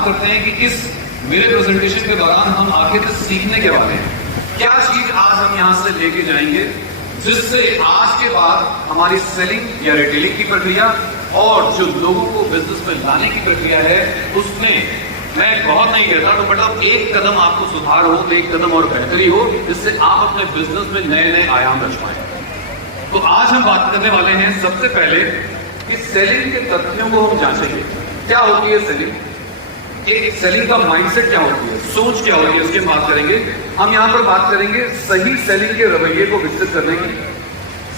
बात करते हैं कि इस मेरे प्रेजेंटेशन के दौरान हम आखिर सीखने के वाले हैं, क्या चीज आज हम यहाँ से लेके जाएंगे जिससे आज के बाद हमारी सेलिंग या रिटेलिंग की प्रक्रिया और जो लोगों को बिजनेस में लाने की प्रक्रिया है उसमें मैं बहुत नहीं कहता तो मतलब एक कदम आपको सुधार हो, एक कदम और बेहतरी हो, जिससे आप अपने बिजनेस में नए नए आयाम रच पाए। तो आज हम बात करने वाले हैं सबसे पहले कि सेलिंग के तथ्यों को हम जांचेंगे। क्या होती है सेलिंग, एक सेलिंग का माइंडसेट क्या होती है, सोच क्या होती है, उसकी बात करेंगे। हम यहाँ पर बात करेंगे सही सेलिंग के रवैये को विकसित करने की।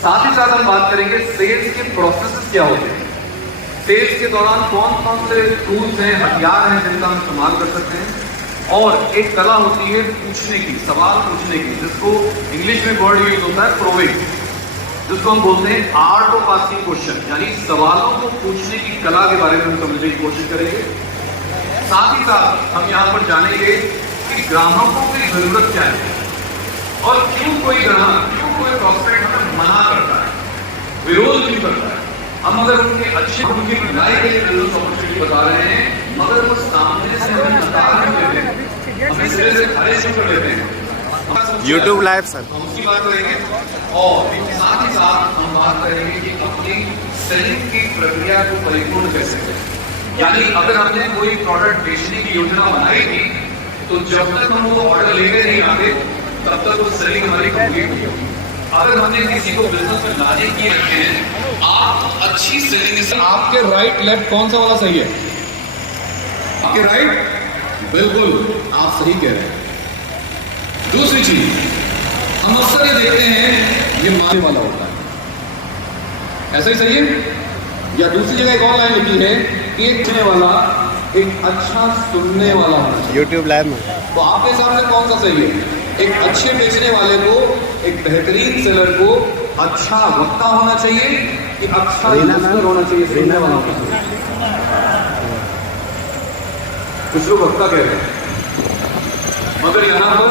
साथ ही साथ हम बात करेंगे सेल्स के प्रोसेसेस क्या होते हैं, सेल्स के दौरान कौन कौन से टूल्स हैं, हथियार हैं जिनका हम इस्तेमाल कर सकते हैं। और एक कला होती है पूछने की, सवाल पूछने की, जिसको इंग्लिश में वर्ड यूज होता है प्रोविंग, जिसको हम बोलते हैं आर्ट ऑफ आस्किंग क्वेश्चन, यानी सवालों को पूछने की कला के बारे में हम समझने की कोशिश करेंगे। साथ ही साथ हम यहाँ पर जानेंगे कि ग्राहकों की जरूरत क्या है और क्यों कोई ग्राहक, क्यों कोई प्रॉस्पेक्ट हमें मना करता है, विरोध क्यों करता है। हम अगर उनके अच्छे, उनकी भलाई के लिए बिजनेस अपॉर्चुनिटी बता रहे हैं, मगर वो सामने से हमें नकार क्यों देते हैं, हमें सिरे से खारिज क्यों कर देते हैं। YouTube लाइव सर हम उसकी बात करेंगे और साथ ही साथ हम बात करेंगे कि अपनी सेलिंग की प्रक्रिया को परिपूर्ण कैसे करें। यानी अगर हमने कोई प्रोडक्ट बेचने की योजना बनाई थी तो जब तक हम वो ऑर्डर लेके नहीं आते तब तक वो सेलिंग हमारी कंप्लीट नहीं होगी। अगर हमने किसी को बिजनेस में लाने किए रखे हैं, आप अच्छी सेलिंग से आपके राइट लेफ्ट कौन सा वाला सही है, आपके राइट, बिल्कुल आप सही कह रहे हैं। दूसरी चीज हम अक्सर ये देखते हैं ये मारने वाला होता है, ऐसा ही सही है। या दूसरी जगह एक और लाइन लिखी है कि एक सुनने वाला एक अच्छा सुनने वाला होना चाहिए। YouTube लाइव में तो आपके हिसाब से कौन सा सही है, एक अच्छे बेचने वाले को, एक बेहतरीन सेलर को अच्छा वक्ता होना चाहिए कि अच्छा लिसनर होना चाहिए, सुनने वाला होना चाहिए। कुछ लोग वक्ता कह रहे हैं, मगर यहाँ पर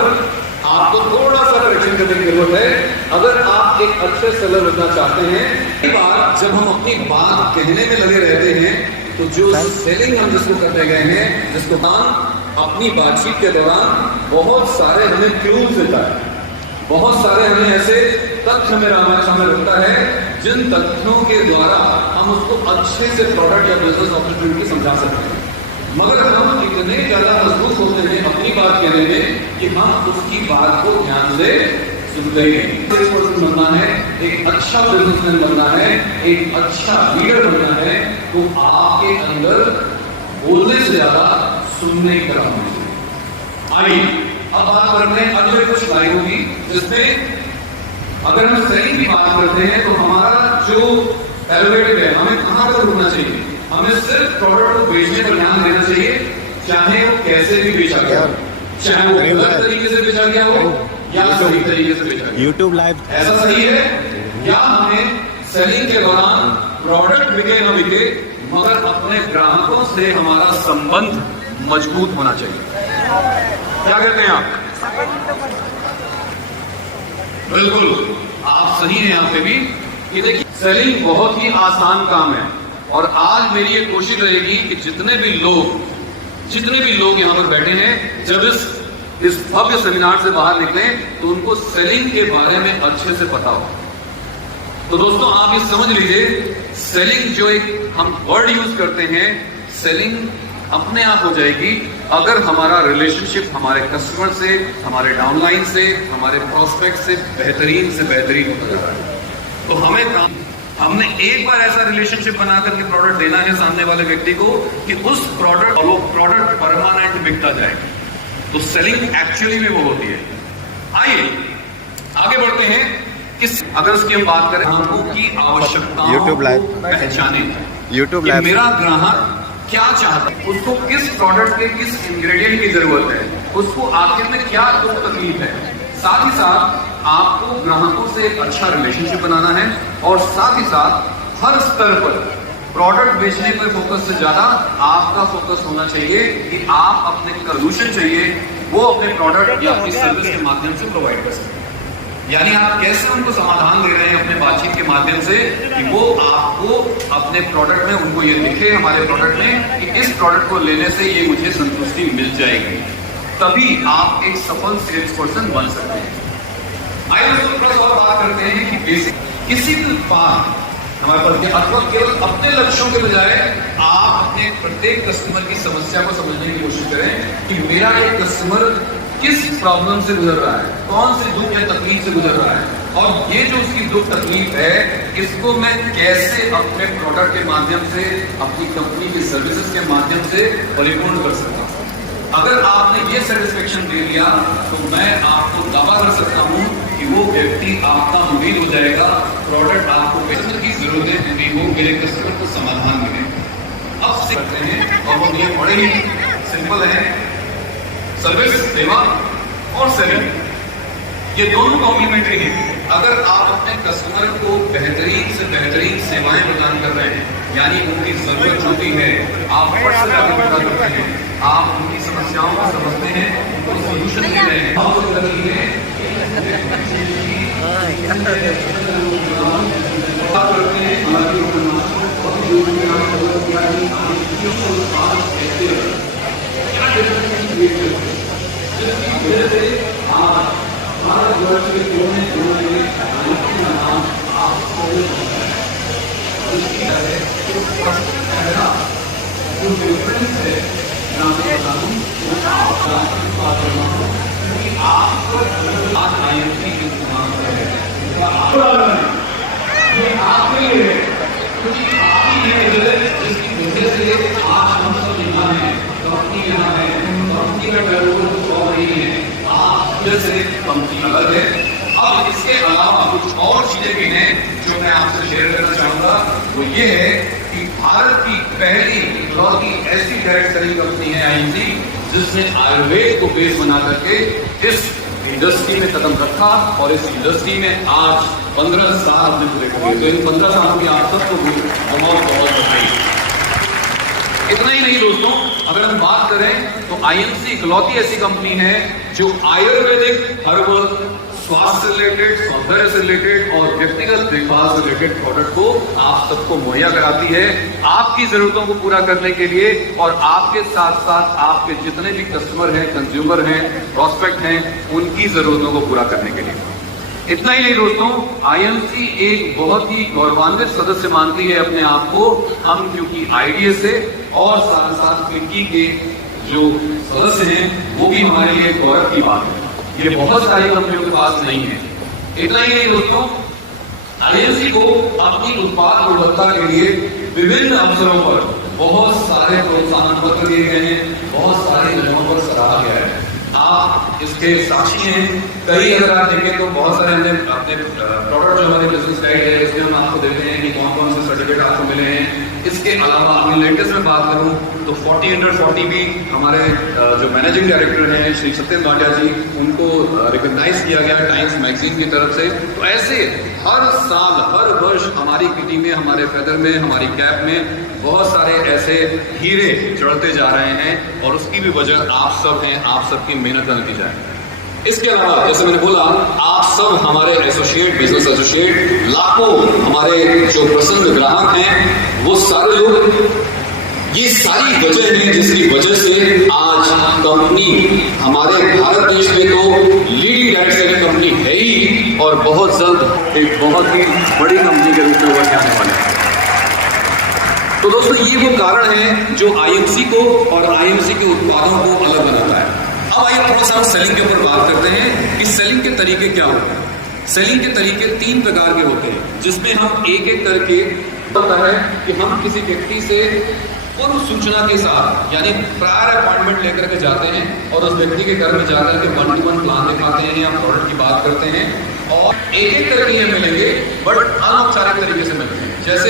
आपको थोड़ा सा करेक्शन करने की जरूरत है। अगर आप एक अच्छे सेलर बनना चाहते हैं, कई बार जब हम अपनी बात कहने में लगे रहते हैं तो जो सेलिंग हम जिसको करने गए हैं, जिसको अपनी बातचीत के दौरान बहुत सारे हमें क्लूज देता है, बहुत सारे हमें ऐसे तथ्य मेरा हमारे सामने रखता है जिन तथ्यों के द्वारा हम उसको अच्छे से प्रोडक्ट या बिजनेस अपॉर्चुनिटी समझा सकते हैं। मगर हम इतने ज्यादा मजबूत होते हैं अपनी बात कहने में कि हम उसकी बात को ध्यान से सुनते ही नहीं। सेल्सपर्सन बनना है, एक अच्छा बिजनेसमैन बनना है, एक अच्छा लीडर बनना है, तो आपके अंदर बोलने से ज्यादा सुनने की कला होनी चाहिए। आइए अब बात करते हैं अगले कुछ लाइनों की, जिसमें अगर हम सेलिंग की बात करते हैं तो हमारा जो एलिवेटिव है, हमें कहां पर रुकना चाहिए, हमें सिर्फ प्रोडक्ट को बेचने पर ध्यान देना चाहिए, चाहे वो कैसे भी बेचा गया हो, चाहे वो गलत तरीके से बेचा गया हो या सही तरीके से बेचा गया। YouTube लाइव ऐसा सही है, या हमें सेलिंग के दौरान प्रोडक्ट बिके न बिके मगर अपने ग्राहकों से हमारा संबंध मजबूत होना चाहिए। क्या कहते हैं आप? बिल्कुल आप सही हैं यहाँ पे भी कि देखिए सेलिंग बहुत ही आसान काम है और आज मेरी ये कोशिश रहेगी कि जितने भी लोग यहाँ पर बैठे हैं, जब इस भव्य सेमिनार से बाहर निकले तो उनको सेलिंग के बारे में अच्छे से पता हो। तो दोस्तों आप ये समझ लीजिए, सेलिंग जो एक हम वर्ड यूज करते हैं, सेलिंग अपने आप हो जाएगी अगर हमारा रिलेशनशिप हमारे कस्टमर से, हमारे डाउनलाइन से, हमारे प्रोस्पेक्ट से बेहतरीन होता जा रहा है। तो हमने एक बार ऐसा रिलेशनशिप बना करके प्रोडक्ट देना है सामने वाले व्यक्ति को कि उस वो प्रोडक्ट परमानेंट बिकता जाए। तो सेलिंग एक्चुअली में वो होती है। आइए आगे बढ़ते हैं कि अगर उसकी हम बात करें, ग्राहकों की आवश्यकताओं YouTube लाइव पहचाने, YouTube लाइव मेरा ग्राहक क्या चाहता है, उसको किस प्रोडक्ट के किस इंग्रेडिएंट की जरूरत है, उसको आखिर में क्या दुख तकलीफ है। साथ ही साथ आपको ग्राहकों से एक अच्छा रिलेशनशिप बनाना है और साथ ही साथ हर स्तर पर प्रोडक्ट बेचने पर फोकस से ज्यादा आपका फोकस होना चाहिए कि आप अपने सोल्यूशन चाहिए वो अपने प्रोडक्ट या अपनी सर्विस के माध्यम से प्रोवाइड कर सकते हैं। यानी आप कैसे उनको समाधान दे रहे हैं अपने बातचीत के माध्यम से कि वो आपको अपने प्रोडक्ट में, उनको ये दिखे हमारे प्रोडक्ट में कि इस प्रोडक्ट को लेने से ये मुझे संतुष्टि मिल जाएगी, तभी आप एक सफल सेल्स पर्सन बन सकते हैं। आइए दोस्तों थोड़ा सा और बात करते हैं कि बेसिक किसी भी उत्पाद हमारे पास अथवा केवल अपने लक्ष्यों के बजाय आप अपने प्रत्येक कस्टमर की समस्या को समझने की कोशिश करें कि मेरा एक कस्टमर किस प्रॉब्लम से गुजर रहा है, कौन से दुख या तकलीफ से गुजर रहा है, और ये जो उसकी दुख तकलीफ है इसको मैं कैसे अपने प्रोडक्ट के माध्यम से, अपनी कंपनी की सर्विसेज के माध्यम से परिपूर्ण कर सकता हूँ। अगर आपने ये सेटिस्फेक्शन दे लिया तो मैं आपको दावा कर सकता हूँ कि वो व्यक्ति आपका मुरीद हो जाएगा। प्रोडक्ट आपको कस्टमर की जरूरत है कि वो मेरे कस्टमर को समाधान मिले। अब सीखते हैं और वो नियम बड़े ही सिंपल है। सर्विस, सेवा और सेलिंग ये दोनों कॉम्प्लीमेंट्री हैं। अगर आप अपने कस्टमर को बेहतरीन से बेहतरीन सेवाएं प्रदान कर रहे हैं, यानी उनकी जरूरत होती है आप फट से आगे बढ़ा करते हैं, आप उनकी समस्याओं को समझते हैं, उनको सोल्यूशन दे रहे हैं, आप तो करती है कंपनी अलग है। अब इसके अलावा कुछ और चीजें भी हैं जो मैं आपसे शेयर करना चाहूंगा। वो ये है कि भारत की पहली इकलौती ऐसी डायरेक्ट सेलिंग कंपनी है आईएनसी, जिसने आयुर्वेद को बेस बना करके इस इंडस्ट्री में कदम रखा और इस इंडस्ट्री में आज 15 साल हमने पूरे कर दिए। तो इन 15 सालों की आप सबको बहुत बहुत बधाई। इतना ही नहीं दोस्तों, अगर हम बात करें तो आईएनसी इकलौती ऐसी कंपनी है जो आयुर्वेदिक, हर्बल, स्वास्थ्य से रिलेटेड, सौंदर्य से रिलेटेड और व्यक्तिगत देखभाल से रिलेटेड प्रोडक्ट को आप सबको मुहैया कराती है आपकी जरूरतों को पूरा करने के लिए, और आपके साथ साथ आपके जितने भी कस्टमर हैं, कंज्यूमर हैं, प्रोस्पेक्ट हैं, उनकी जरूरतों को पूरा करने के लिए। इतना ही नहीं दोस्तों, आईएनसी एक बहुत ही गौरवान्वित सदस्य मानती है अपने आप को। हम क्योंकि आईडीए से और साथ साथ फिक्की के जो सदस्य हैं वो भी हमारे लिए गौरव की बात है। ये बहुत सारी कंपनियों के पास नहीं है। इतना ही नहीं दोस्तों, आईएनसी को अपनी उत्पाद गुणवत्ता के लिए विभिन्न अवसरों पर बहुत सारे प्रोत्साहन पत्र दिए गए हैं, बहुत सारे जगहों पर सराहा गया है। आप इसके साक्षी हैं। कई अगर आप देखें तो बहुत सारे हमने अपने प्रोडक्ट जो हमारे बिजनेस गाइड है उसमें हम आपको देते हैं कि कौन कौन से सर्टिफिकेट आपको मिले हैं। इसके अलावा अगर लेटेस्ट में बात करूं तो 40 अंडर 40 भी हमारे जो मैनेजिंग डायरेक्टर हैं श्री सत्यम भाटिया जी, उनको रिकॉग्नाइज किया गया टाइम्स मैगजीन की तरफ से। तो ऐसे हर साल हर वर्ष हमारी किटी में, हमारे फेदर में, हमारी कैप में बहुत सारे ऐसे हीरे चढ़ते जा रहे हैं, और उसकी भी वजह आप सब हैं, आप सबकी मेहनत का नतीजा है। इसके अलावा जैसे मैंने बोला, आप सब हमारे एसोसिएट, बिजनेस एसोसिएट, लाखों हमारे जो प्रसन्न ग्राहक हैं, वो सारे लोग, ये सारी वजह है जिसकी वजह से आज कंपनी हमारे भारत देश में तो लीडिंग डायरेक्ट सेलिंग कंपनी है ही, और बहुत जल्द एक बहुत ही बड़ी कंपनी के रूप में उभर के आने वाले हैं। तो दोस्तों ये वो कारण है जो आईएनसी को और आईएनसी के उत्पादों को अलग बनाता है। अब आइए थोड़ा सा हम सेलिंग के ऊपर बात करते हैं कि सेलिंग के तरीके क्या होते हैं। सेलिंग के तरीके 3 प्रकार के होते हैं, जिसमें हम एक एक करके पता है कि हम किसी व्यक्ति से पूर्व सूचना के साथ, यानी प्रायर अपॉइंटमेंट लेकर के जाते हैं और उस व्यक्ति के घर में जाकर के 1-to-1 प्लान दिखाते हैं या प्रोडक्ट की बात करते हैं, और एक एक करके ये मिलेंगे, बट अनौपचारिक तरीके से मिलते हैं। जैसे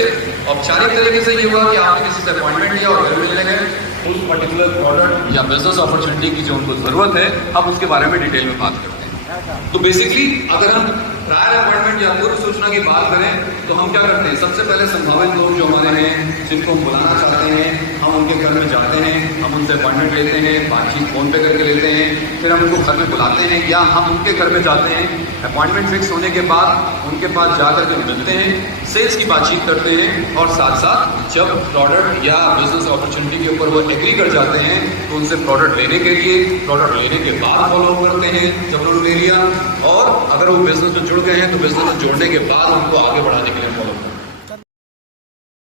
औपचारिक तरीके से ये हुआ कि आपने किसी से अपॉइंटमेंट लिया और घर मिलने गए, उस पर्टिकुलर प्रोडक्ट या बिजनेस अपॉर्चुनिटी की जो उनको जरूरत है, अब उसके बारे में डिटेल में बात करते हैं। तो बेसिकली अगर हम प्रायर अपॉइंटमेंट या पूर्व सूचना की बात करें तो हम क्या करते हैं, सबसे पहले संभावित लोग जो हमारे हैं जिनको हम बुलाना चाहते हैं, हम उनके घर में जाते हैं, हम उनसे अपॉइंटमेंट लेते हैं, बातचीत फोन पे करके लेते हैं, फिर हम उनको घर में बुलाते हैं या हम उनके घर में जाते हैं। अपॉइंटमेंट फिक्स होने के बाद उनके पास जाकर के मिलते हैं, सेल्स की बातचीत करते हैं और साथ साथ जब प्रोडक्ट या बिजनेस अपॉर्चुनिटी के ऊपर वो एग्री कर जाते हैं तो उनसे प्रोडक्ट लेने के लिए, प्रोडक्ट लेने के बाद फॉलो करते हैं जब उन्होंने ले लिया, और अगर वो बिजनेस में जुड़ गए हैं तो बिजनेस में जुड़ने के बाद उनको आगे बढ़ाने के लिए फॉलो करते हैं।